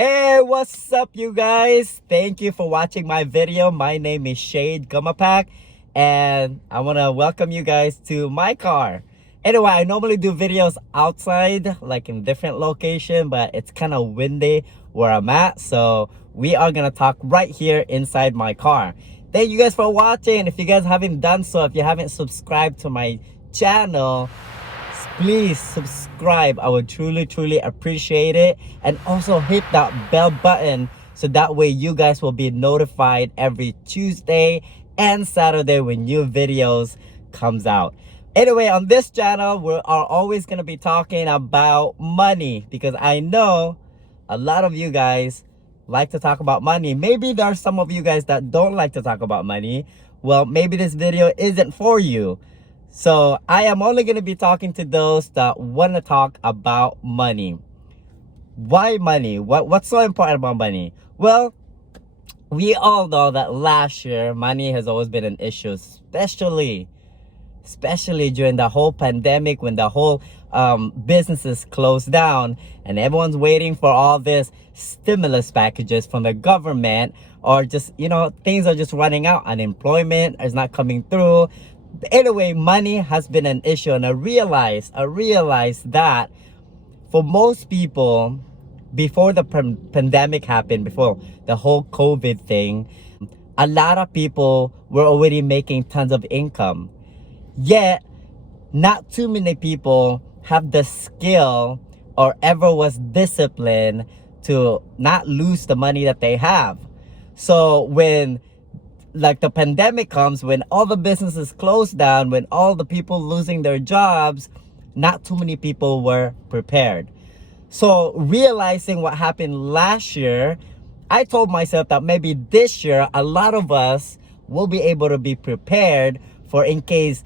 Hey, what's up, you guys? Thank you for watching my video. My name is Gumapac, and I want to welcome you guys to my car. Anyway, I normally do videos outside, like in different location, but it's kind of windy where I'm at, so we are gonna talk right here inside my car. Thank you guys for watching. If you guys haven't done so, if you haven't subscribed to my channel, please subscribe. I would truly appreciate it, and also hit that bell button so that way you guys will be notified every Tuesday and Saturday when new videos comes out. Anyway, on this channel we are always going to be talking about money, because I know a lot of you guys like to talk about money. Maybe there are some of you guys that don't like to talk about money. Well, maybe this video isn't for you. So I am only going to be talking to those that want to talk about money. Why money? What's so important about money? Well, we all know that last year money has always been an issue, especially during the whole pandemic, when the whole businesses closed down and everyone's waiting for all this stimulus packages from the government, or just, things are just running out. Unemployment is not coming through. Anyway, money has been an issue, and I realized that for most people, before the pandemic happened, before the whole COVID thing, a lot of people were already making tons of income. Yet, not too many people have the skill or ever was disciplined to not lose the money that they have. So when like the pandemic comes, when all the businesses closed down, when all the people losing their jobs, not too many people were prepared. So realizing what happened last year, I told myself that maybe this year a lot of us will be able to be prepared for in case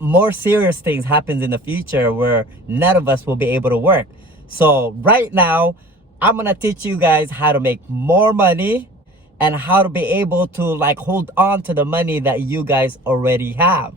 more serious things happens in the future where none of us will be able to work. So right now I'm gonna teach you guys how to make more money and how to be able to hold on to the money that you guys already have.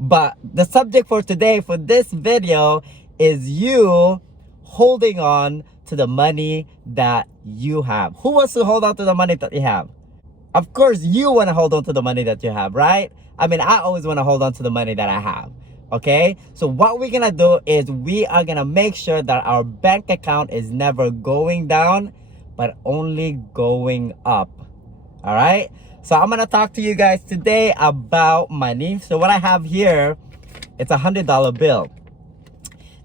But the subject for today, for this video, is you holding on to the money that you have. Who wants to hold on to the money that you have? Of course you want to hold on to the money that you have, right? I mean, I always want to hold on to the money that I have. Okay, so what we're gonna do is we are gonna make sure that our bank account is never going down, but only going up. All right, so I'm gonna talk to you guys today about money. So what I have here, it's $100 bill.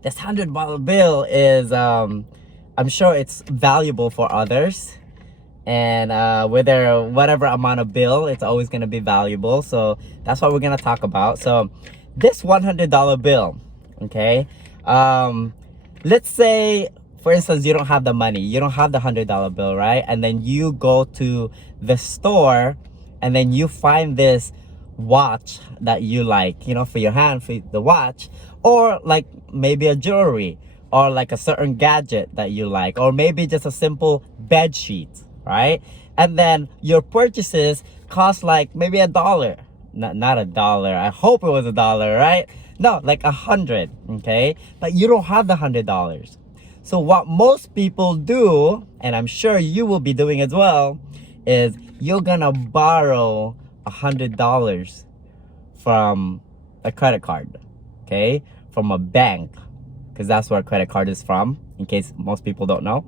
This $100 bill is I'm sure it's valuable for others, and whatever amount of bill, it's always gonna be valuable. So that's what we're gonna talk about. So this $100 bill, okay, let's say, for instance, you don't have the money, you don't have the $100 bill, right? And then you go to the store and then you find this watch that you like, for your hand, for the watch, or like maybe a jewelry, or like a certain gadget that you like, or maybe just a simple bed sheet, right? And then your purchases cost like maybe $1. Not $1. I hope it was $1, right? No, like 100, okay? But you don't have the $100. So what most people do, and I'm sure you will be doing as well, is you're gonna borrow $100 from a credit card, okay? From a bank, because that's where a credit card is from, in case most people don't know.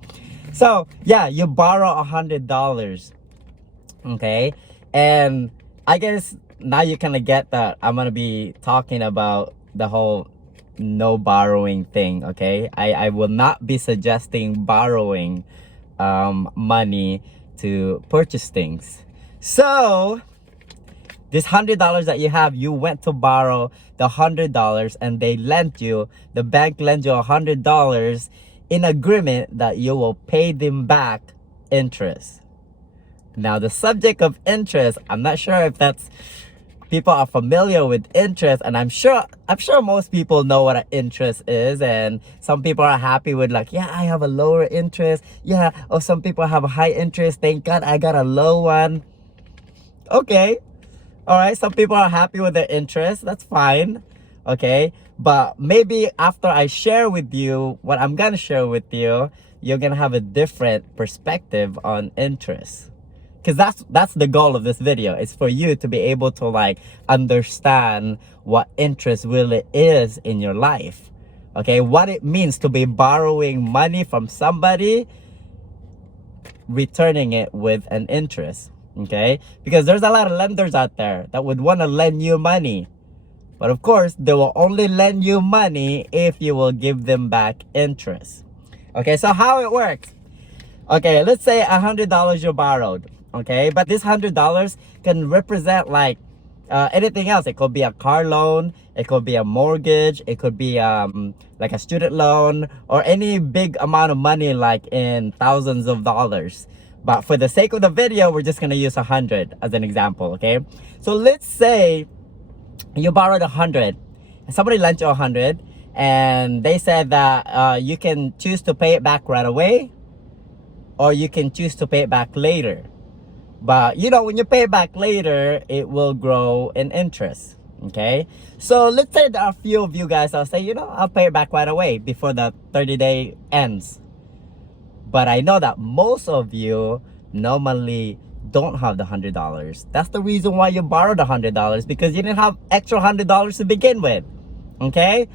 So yeah, you borrow $100, okay? And I guess now you kind of get that I'm gonna be talking about the whole no borrowing thing, okay? I will not be suggesting borrowing money to purchase things. So this $100 that you have, you went to borrow the $100 and they lent you, the bank lent you $100 in agreement that you will pay them back interest. Now the subject of interest, I'm not sure if that's people are familiar with interest, and I'm sure most people know what an interest is, and some people are happy with yeah, I have a lower interest, yeah, or some people have a high interest, thank God I got a low one. Okay, all right, some people are happy with their interest, that's fine, okay? But maybe after I share with you what I'm gonna share with you, you're gonna have a different perspective on interest. Because that's the goal of this video. It's for you to be able to like understand what interest really is in your life. Okay, what it means to be borrowing money from somebody, returning it with an interest. Okay, because there's a lot of lenders out there that would want to lend you money, but of course they will only lend you money if you will give them back interest. Okay, so how it works. Okay, let's say $100 you borrowed. Okay, but this $100 can represent like anything else. It could be a car loan, it could be a mortgage, it could be like a student loan, or any big amount of money like in thousands of dollars. But for the sake of the video, we're just gonna use 100 as an example. Okay, so let's say you borrowed 100 and somebody lent you 100, and they said that you can choose to pay it back right away, or you can choose to pay it back later. But you know, when you pay it back later, it will grow in interest. Okay, so let's say there are a few of you guys, I'll say, you know, I'll pay it back right away before the 30-day ends. But I know that most of you normally don't have the $100. That's the reason why you borrowed $100, because you didn't have extra $100 to begin with. Okay,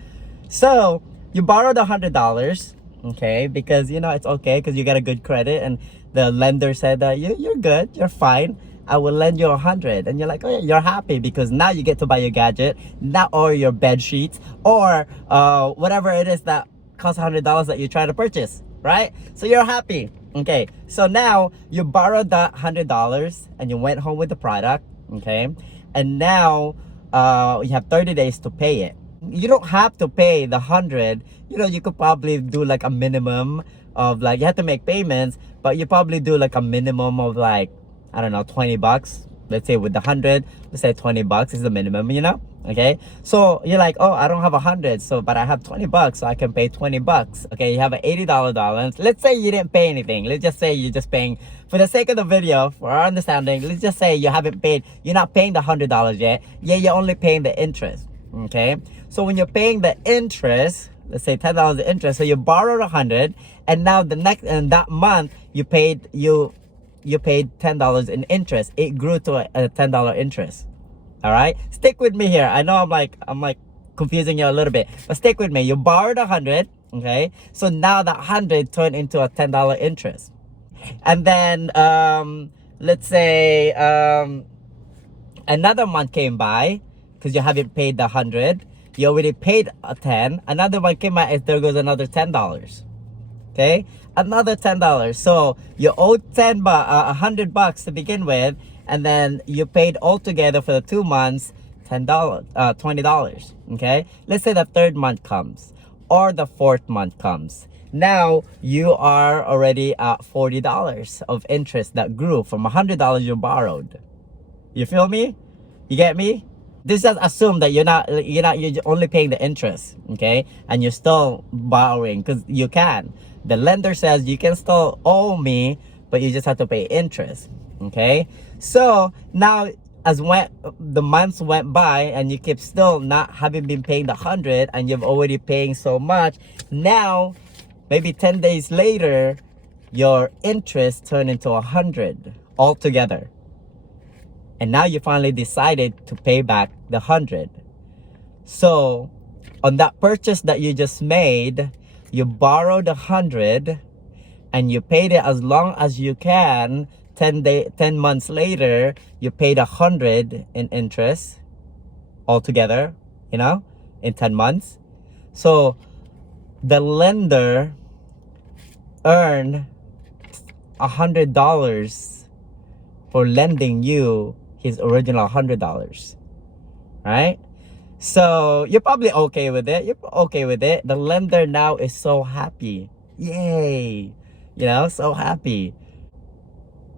so you borrowed $100. Okay, because you know it's okay, because you got a good credit, and the lender said that you're good, you're fine, I will lend you 100. And you're like, oh yeah, you're happy because now you get to buy your gadget now, or your bed sheets, or whatever it is that costs $100 that you try to purchase, right? So you're happy. Okay, so now you borrowed that $100 and you went home with the product. Okay, and now you have 30 days to pay it. You don't have to pay the 100. You know, you could probably do like a minimum of like, you have to make payments, but you probably do like a minimum of like, I don't know, 20 bucks. Let's say with the 100, let's say 20 bucks is the minimum, you know? Okay, so you're like, oh, I don't have 100, so but I have 20 bucks, so I can pay 20 bucks. Okay, you have an $80 balance. Let's say you didn't pay anything. Let's just say you're just paying, for the sake of the video, for our understanding, let's just say you haven't paid, you're not paying the $100 yet. Yeah, you're only paying the interest. Okay, so when you're paying the interest, let's say $10 interest, so you borrowed 100, and now the next, and that month you paid $10 in interest. It grew to a $10 interest. All right, stick with me here. I know I'm like confusing you a little bit, but stick with me. You borrowed 100. Okay, so now that 100 turned into a $10 interest, and then let's say another month came by, because you haven't paid the 100. You already paid a 10. Another one came out, and there goes another $10. Okay, another $10. So you owed 100 bucks to begin with, and then you paid altogether for the 2 months $10, $20. Okay, let's say the third month comes, or the fourth month comes. Now you are already at $40 of interest that grew from $100 you borrowed. You feel me? You get me? This just assume that you're only paying the interest, okay, and you're still borrowing, because you can. The lender says you can still owe me, but you just have to pay interest. Okay, so now as the months went by and you keep still not having been paying the 100, and you've already paying so much, now maybe 10 days later your interest turned into 100 altogether. And now you finally decided to pay back the 100. So on that purchase that you just made, you borrowed 100 and you paid it as long as you can. 10 months later, you paid 100 in interest altogether, you know, in 10 months. So the lender earned $100 for lending you his original $100, right? So you're probably okay with it. You're okay with it. The lender now is so happy. Yay! You know, so happy.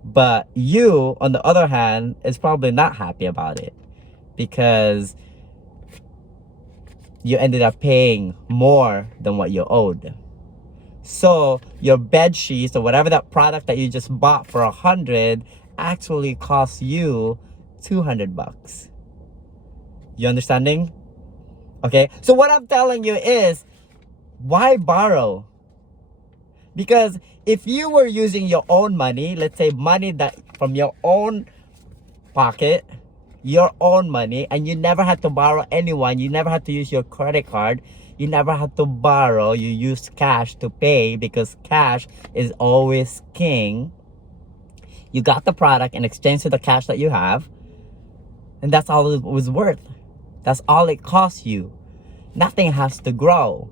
But you, on the other hand, is probably not happy about it, because you ended up paying more than what you owed. So your bed sheets or whatever that product that you just bought for 100 actually costs you 200 bucks. You understanding? Okay, so what I'm telling you is, why borrow? Because if you were using your own money, let's say money that from your own pocket, your own money, and you never had to borrow anyone, you never had to use your credit card, you never had to borrow, you use cash to pay because cash is always king. You got the product in exchange for the cash that you have, and that's all it was worth. That's all it costs you. Nothing has to grow.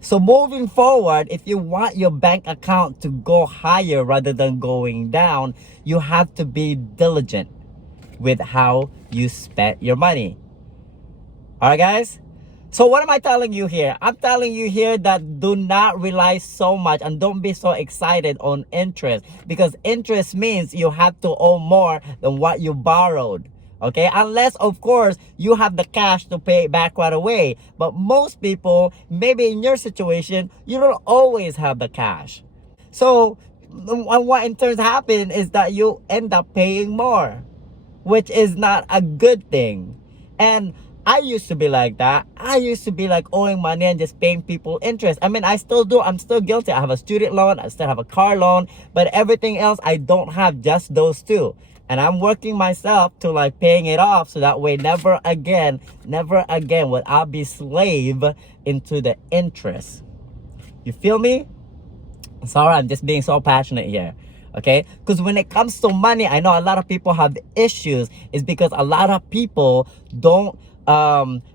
So moving forward, if you want your bank account to go higher rather than going down, you have to be diligent with how you spend your money. All right, guys? So what am I telling you here? I'm telling you here that do not rely so much and don't be so excited on interest, because interest means you have to owe more than what you borrowed. Okay, unless of course you have the cash to pay it back right away. But most people, maybe in your situation, you don't always have the cash. So what in turn happens is that you end up paying more, which is not a good thing. And I used to be like that. I used to be like owing money and just paying people interest. I mean, I still do. I'm still guilty. I have a student loan. I still have a car loan. But everything else, I don't have, just those two. And I'm working myself to like paying it off so that way never again will I be slave into the interest. You feel me? Sorry, I'm just being so passionate here. Okay, because when it comes to money, I know a lot of people have issues. Is because a lot of people don't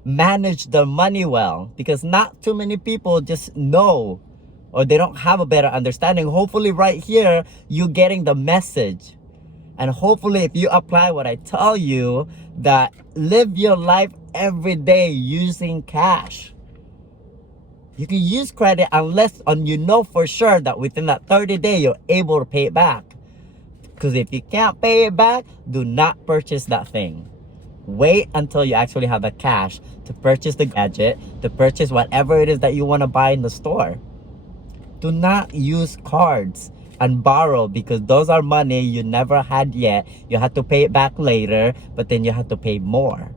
manage their money well, because not too many people just know, or they don't have a better understanding. Hopefully right here you're getting the message, and hopefully if you apply what I tell you, that live your life every day using cash. You can use credit unless you know for sure that within that 30 days you're able to pay it back. Because if you can't pay it back, do not purchase that thing. Wait until you actually have the cash to purchase the gadget, to purchase whatever it is that you want to buy in the store. Do not use cards and borrow, because those are money you never had yet. You have to pay it back later, but then you have to pay more.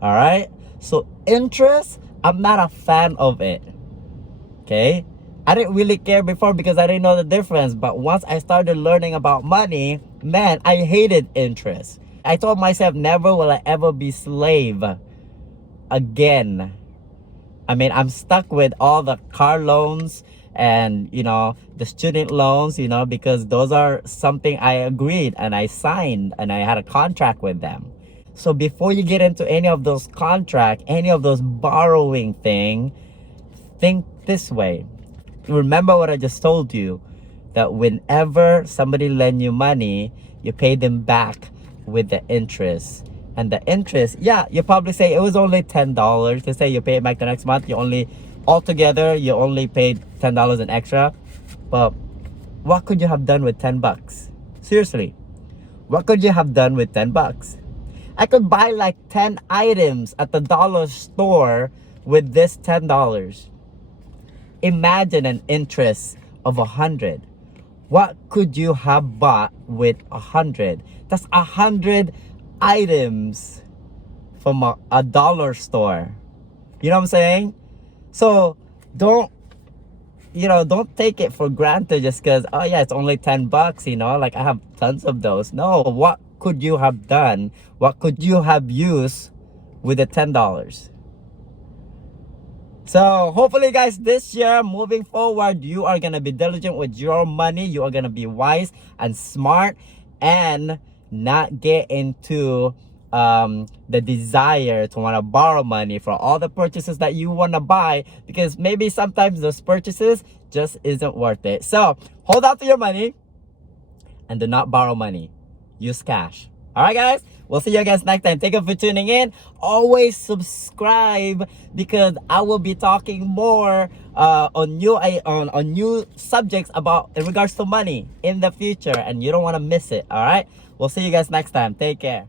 All right? So interest, I'm not a fan of it. Okay? I didn't really care before because I didn't know the difference. But once I started learning about money, man, I hated interest. I told myself, never will I ever be slave again. I mean, I'm stuck with all the car loans and, you know, the student loans, you know, because those are something I agreed and I signed and I had a contract with them. So before you get into any of those contracts, any of those borrowing thing, think this way. Remember what I just told you, that whenever somebody lend you money, you pay them back with the interest. And the interest, yeah, you probably say it was only $10. To say you pay it back the next month, you only, altogether, you only paid $10 in extra. But what could you have done with 10 bucks? Seriously, what could you have done with 10 bucks? I could buy like 10 items at the dollar store with this $10. Imagine an interest of 100. What could you have bought with 100? That's 100 items from a dollar store. You know what I'm saying? So don't take it for granted just because, oh yeah, it's only 10 bucks, you know, like I have tons of those. No, what could you have done? What could you have used with the $10? So hopefully guys, this year moving forward, you are going to be diligent with your money. You are going to be wise and smart and not get into the desire to want to borrow money for all the purchases that you want to buy, because maybe sometimes those purchases just isn't worth it. So hold out to your money and do not borrow money. Use cash. All right, guys. We'll see you guys next time. Thank you for tuning in. Always subscribe, because I will be talking more on new subjects about in regards to money in the future, and you don't want to miss it. All right. We'll see you guys next time. Take care.